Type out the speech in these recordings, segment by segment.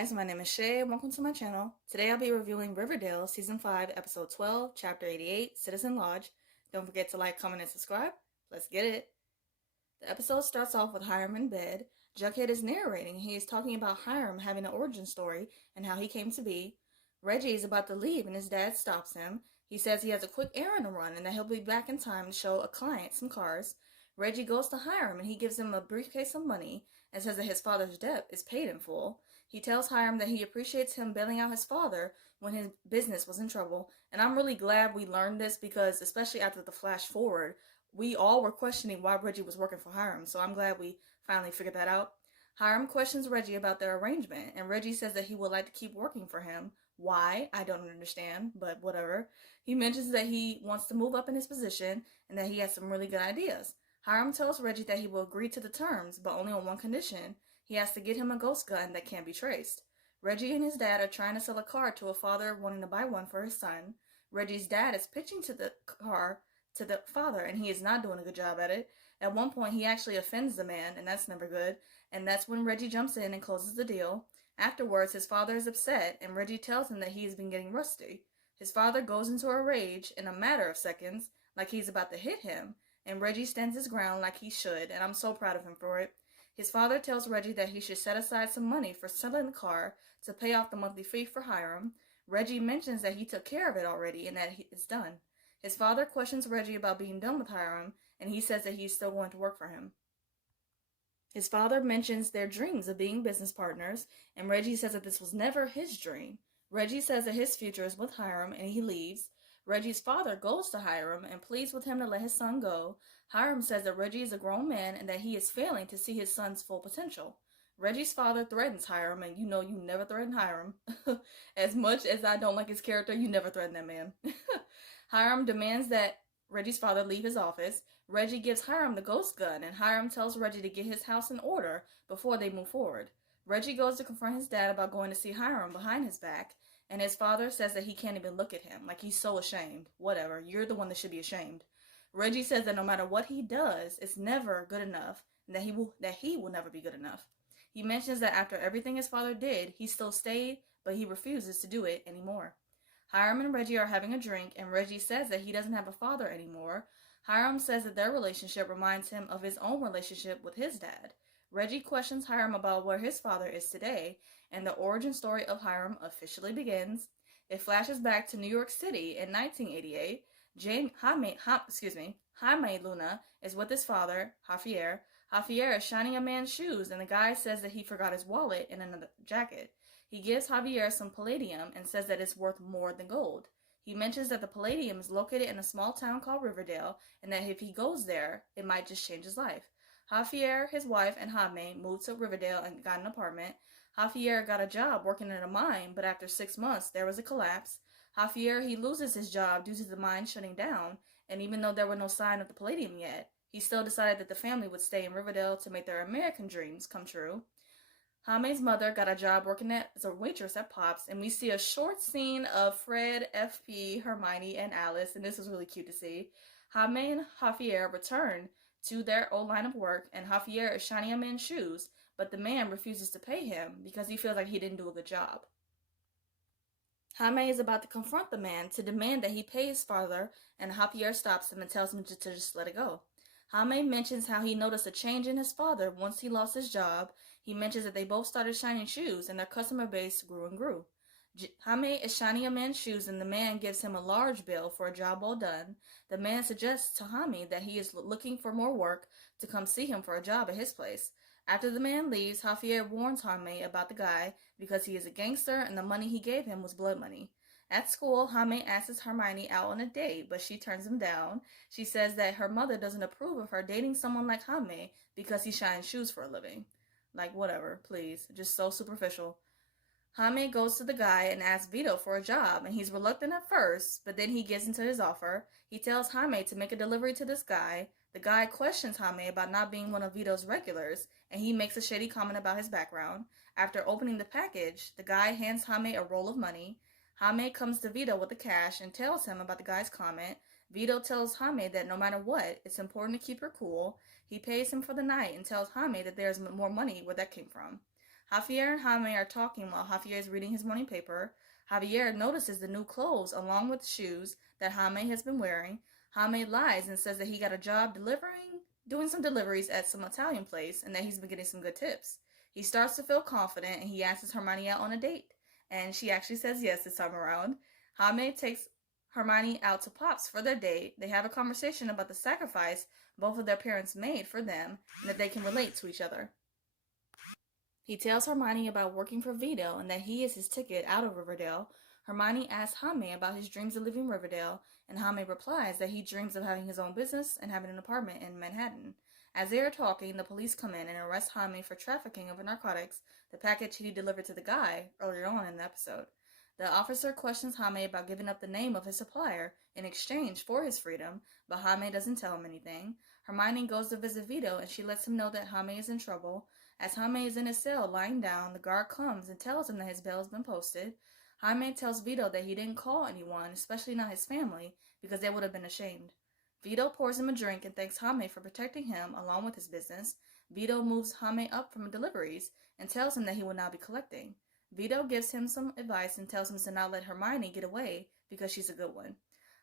guys, my name is Shay and welcome to my channel. Today I'll be reviewing Riverdale Season 5, Episode 12, Chapter 88, Citizen Lodge. Don't forget to like, comment, and subscribe. Let's get it. The episode starts off with Hiram in bed. Jughead is narrating. He is talking about Hiram having an origin story and how he came to be. Reggie is about to leave and his dad stops him. He says he has a quick errand to run and that he'll be back in time to show a client some cars. Reggie goes to Hiram and he gives him a briefcase of money and says that his father's debt is paid in full. He tells Hiram that he appreciates him bailing out his father when his business was in trouble. And I'm really glad we learned this because, especially after the flash forward, we all were questioning why Reggie was working for Hiram. So I'm glad we finally figured that out. Hiram questions Reggie about their arrangement, and Reggie says that he would like to keep working for him. Why? I don't understand, but whatever. He mentions that he wants to move up in his position and that he has some really good ideas. Hiram tells Reggie that he will agree to the terms, but only on one condition. He has to get him a ghost gun that can't be traced. Reggie and his dad are trying to sell a car to a father wanting to buy one for his son. Reggie's dad is pitching to the car to the father, and he is not doing a good job at it. At one point, he actually offends the man, and that's never good. And that's when Reggie jumps in and closes the deal. Afterwards, his father is upset, and Reggie tells him that he has been getting rusty. His father goes into a rage in a matter of seconds, like he's about to hit him. And Reggie stands his ground like he should, and I'm so proud of him for it. His father tells Reggie that he should set aside some money for selling the car to pay off the monthly fee for Hiram. Reggie mentions that he took care of it already and that it's done. His father questions Reggie about being done with Hiram, and he says that he's still going to work for him. His father mentions their dreams of being business partners, and Reggie says that this was never his dream. Reggie says that his future is with Hiram, and he leaves. Reggie's father goes to Hiram and pleads with him to let his son go. Hiram says that Reggie is a grown man and that he is failing to see his son's full potential. Reggie's father threatens Hiram, and you know you never threaten Hiram. As much as I don't like his character, you never threaten that man. Hiram demands that Reggie's father leave his office. Reggie gives Hiram the ghost gun, and Hiram tells Reggie to get his house in order before they move forward. Reggie goes to confront his dad about going to see Hiram behind his back, and his father says that he can't even look at him, like he's so ashamed. Whatever, you're the one that should be ashamed. Reggie says that no matter what he does, it's never good enough, and that he will never be good enough. He mentions that after everything his father did, he still stayed, but he refuses to do it anymore. Hiram and Reggie are having a drink, and Reggie says that he doesn't have a father anymore. Hiram says that their relationship reminds him of his own relationship with his dad. Reggie questions Hiram about where his father is today, and the origin story of Hiram officially begins. It flashes back to New York City in 1988. Jaime Luna is with his father, Javier. Javier is shining a man's shoes, and the guy says that he forgot his wallet in another jacket. He gives Javier some palladium and says that it's worth more than gold. He mentions that the palladium is located in a small town called Riverdale, and that if he goes there, it might just change his life. Javier, his wife, and Jaime moved to Riverdale and got an apartment. Javier got a job working at a mine, but after 6 months, there was a collapse. Javier, he loses his job due to the mine shutting down, and even though there were no sign of the palladium yet, he still decided that the family would stay in Riverdale to make their American dreams come true. Jaime's mother got a job working as a waitress at Pop's, and we see a short scene of Fred, FP, Hermione, and Alice, and this was really cute to see. Jaime and Javier return to their old line of work, and Javier is shining a man's shoes, but the man refuses to pay him because he feels like he didn't do a good job. Jaime is about to confront the man to demand that he pay his father, and Javier stops him and tells him to just let it go. Jaime mentions how he noticed a change in his father once he lost his job. He mentions that they both started shining shoes and their customer base grew and grew. Jaime is shining a man's shoes and the man gives him a large bill for a job well done. The man suggests to Jaime that he is looking for more work to come see him for a job at his place. After the man leaves, Javier warns Jaime about the guy because he is a gangster and the money he gave him was blood money. At school, Jaime asks Hermione out on a date, but she turns him down. She says that her mother doesn't approve of her dating someone like Jaime because he shines shoes for a living. Like, whatever, please. Just so superficial. Jaime goes to the guy and asks Vito for a job, and he's reluctant at first, but then he gets into his offer. He tells Jaime to make a delivery to this guy. The guy questions Jaime about not being one of Vito's regulars, and he makes a shady comment about his background. After opening the package, the guy hands Jaime a roll of money. Jaime comes to Vito with the cash and tells him about the guy's comment. Vito tells Jaime that no matter what, it's important to keep her cool. He pays him for the night and tells Jaime that there's more money where that came from. Javier and Jaime are talking while Javier is reading his morning paper. Javier notices the new clothes along with shoes that Jaime has been wearing. Jaime lies and says that he got a job doing some deliveries at some Italian place and that he's been getting some good tips. He starts to feel confident and he asks Hermione out on a date. And she actually says yes this time around. Jaime takes Hermione out to Pops for their date. They have a conversation about the sacrifice both of their parents made for them and that they can relate to each other. He tells Hermione about working for Vito and that he is his ticket out of Riverdale. Hermione asks Jaime about his dreams of leaving Riverdale, and Jaime replies that he dreams of having his own business and having an apartment in Manhattan. As they are talking, the police come in and arrest Jaime for trafficking of narcotics, the package he delivered to the guy earlier on in the episode. The officer questions Jaime about giving up the name of his supplier in exchange for his freedom, but Jaime doesn't tell him anything. Hermione goes to visit Vito and she lets him know that Jaime is in trouble. As Jaime is in his cell lying down, the guard comes and tells him that his bail has been posted. Jaime tells Vito that he didn't call anyone, especially not his family, because they would have been ashamed. Vito pours him a drink and thanks Jaime for protecting him along with his business. Vito moves Jaime up from deliveries and tells him that he will now be collecting. Vito gives him some advice and tells him to not let Hermione get away because she's a good one.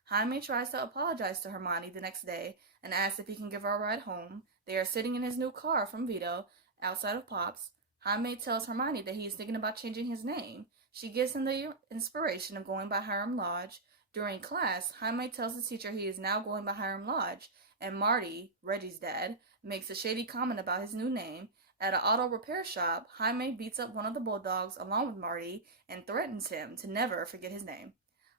Jaime tries to apologize to Hermione the next day and asks if he can give her a ride home. They are sitting in his new car from Vito outside of Pops. Jaime tells Hermione that he is thinking about changing his name. She gives him the inspiration of going by Hiram Lodge. During class, Jaime tells the teacher he is now going by Hiram Lodge, and Marty, Reggie's dad, makes a shady comment about his new name. At an auto repair shop, Jaime beats up one of the bulldogs along with Marty and threatens him to never forget his name.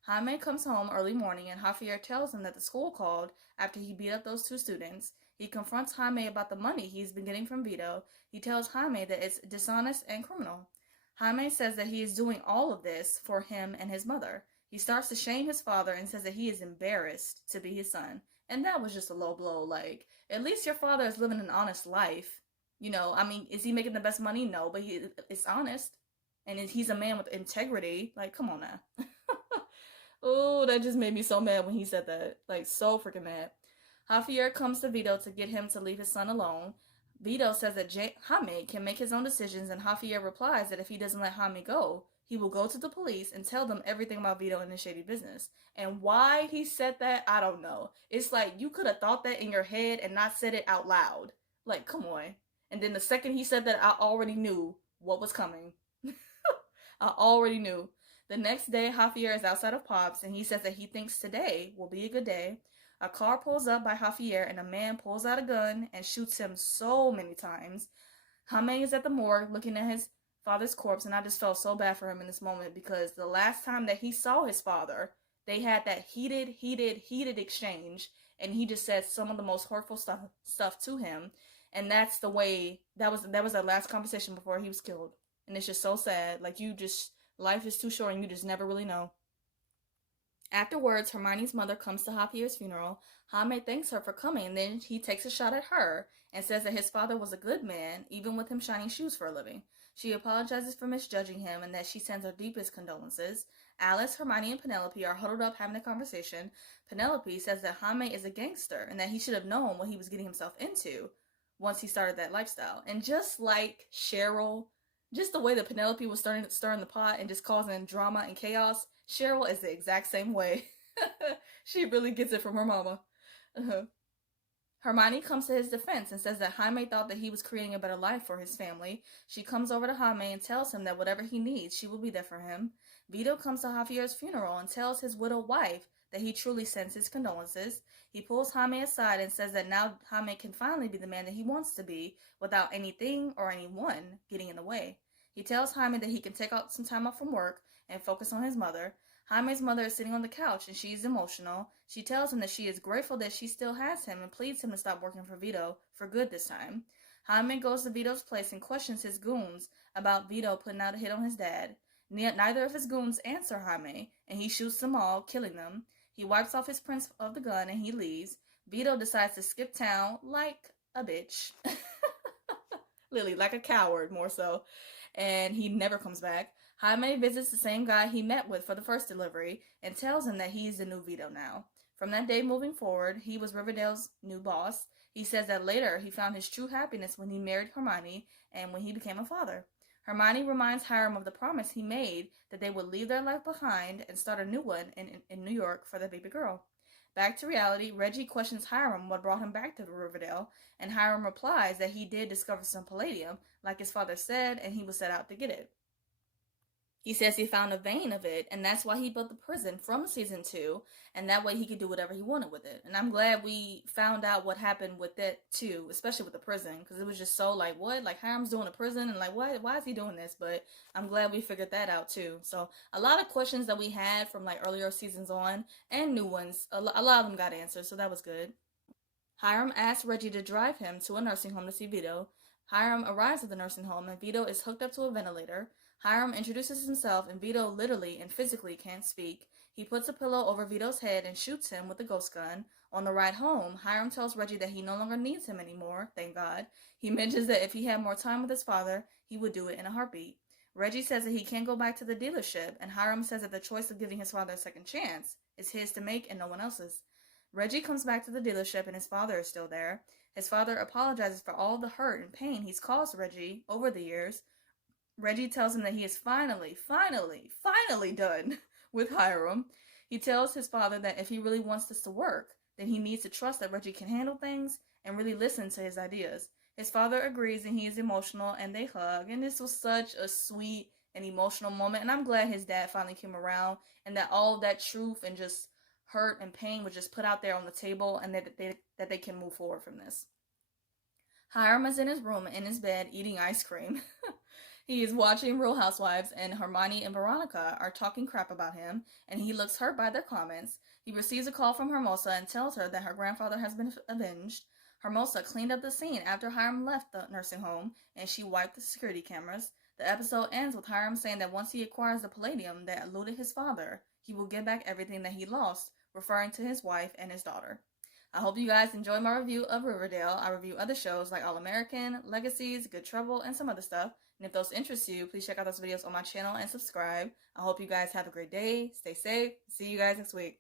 Jaime comes home early morning and Javier tells him that the school called after he beat up those two students. He confronts Jaime about the money he's been getting from Vito. He tells Jaime that it's dishonest and criminal. Jaime says that he is doing all of this for him and his mother. He starts to shame his father and says that he is embarrassed to be his son. And that was just a low blow. Like, at least your father is living an honest life. You know, I mean, is he making the best money? No, but it's honest. And he's a man with integrity. Like, come on now. Oh, that just made me so mad when he said that. Like, so freaking mad. Javier comes to Vito to get him to leave his son alone. Vito says that Jaime can make his own decisions, and Javier replies that if he doesn't let Jaime go, he will go to the police and tell them everything about Vito and his shady business. And why he said that, I don't know. It's like you could have thought that in your head and not said it out loud. Like, come on. And then the second he said that, I already knew what was coming. I already knew. The next day, Javier is outside of Pops, and he says that he thinks today will be a good day. A car pulls up by Javier, and a man pulls out a gun and shoots him so many times. Jaime is at the morgue looking at his father's corpse, and I just felt so bad for him in this moment because the last time that he saw his father, they had that heated exchange, and he just said some of the most hurtful stuff to him. And that's the way, that was their last conversation before he was killed. And it's just so sad. Like, life is too short and you just never really know. Afterwards, Hermione's mother comes to Javier's funeral. Jaime thanks her for coming, and then he takes a shot at her and says that his father was a good man, even with him shining shoes for a living. She apologizes for misjudging him and that she sends her deepest condolences. Alice, Hermione, and Penelope are huddled up having a conversation. Penelope says that Jaime is a gangster and that he should have known what he was getting himself into once he started that lifestyle. And just like Cheryl, just the way that Penelope was stirring the pot and just causing drama and chaos, Cheryl is the exact same way. She really gets it from her mama. Hermione comes to his defense and says that Jaime thought that he was creating a better life for his family. She comes over to Jaime and tells him that whatever he needs, she will be there for him. Vito comes to Javier's funeral and tells his widowed wife that he truly sends his condolences. He pulls Jaime aside and says that now Jaime can finally be the man that he wants to be without anything or anyone getting in the way. He tells Jaime that he can take out some time off from work and focus on his mother. Jaime's mother is sitting on the couch and she's emotional. She tells him that she is grateful that she still has him and pleads him to stop working for Vito for good this time. Jaime goes to Vito's place and questions his goons about Vito putting out a hit on his dad. Neither of his goons answer Jaime, and he shoots them all, killing them. He wipes off his prints of the gun and he leaves. Vito decides to skip town like a bitch. Literally, like a coward, more so. And he never comes back. Jaime visits the same guy he met with for the first delivery and tells him that he's the new Vito now. From that day moving forward, he was Riverdale's new boss. He says that later he found his true happiness when he married Hermione and when he became a father. Hermione reminds Hiram of the promise he made that they would leave their life behind and start a new one in New York for their baby girl. Back to reality, Reggie questions Hiram what brought him back to Riverdale, and Hiram replies that he did discover some palladium, like his father said, and he was set out to get it. He says he found a vein of it, and that's why he built the prison from season 2, and that way he could do whatever he wanted with it. And I'm glad we found out what happened with it too, especially with the prison, because it was just so like, what? Like, Hiram's doing a prison, and like, what? Why is he doing this? But I'm glad we figured that out too. So a lot of questions that we had from like earlier seasons on, and new ones, a lot of them got answered, so that was good. Hiram asks Reggie to drive him to a nursing home to see Vito. Hiram arrives at the nursing home, and Vito is hooked up to a ventilator. Hiram introduces himself, and Vito literally and physically can't speak. He puts a pillow over Vito's head and shoots him with a ghost gun. On the ride home, Hiram tells Reggie that he no longer needs him anymore, thank God. He mentions that if he had more time with his father, he would do it in a heartbeat. Reggie says that he can't go back to the dealership, and Hiram says that the choice of giving his father a second chance is his to make and no one else's. Reggie comes back to the dealership, and his father is still there. His father apologizes for all the hurt and pain he's caused Reggie over the years. Reggie tells him that he is finally done with Hiram. He tells his father that if he really wants this to work, then he needs to trust that Reggie can handle things and really listen to his ideas. His father agrees, and he is emotional, and they hug, and this was such a sweet and emotional moment, and I'm glad his dad finally came around, and that all of that truth and just hurt and pain was just put out there on the table, and that they can move forward from this. Hiram is in his room, in his bed, eating ice cream. He is watching Real Housewives, and Hermione and Veronica are talking crap about him, and he looks hurt by their comments. He receives a call from Hermosa and tells her that her grandfather has been avenged. Hermosa cleaned up the scene after Hiram left the nursing home, and she wiped the security cameras. The episode ends with Hiram saying that once he acquires the palladium that eluded his father, he will get back everything that he lost, referring to his wife and his daughter. I hope you guys enjoy my review of Riverdale. I review other shows like All American, Legacies, Good Trouble, and some other stuff. And if those interest you, please check out those videos on my channel and subscribe. I hope you guys have a great day. Stay safe. See you guys next week.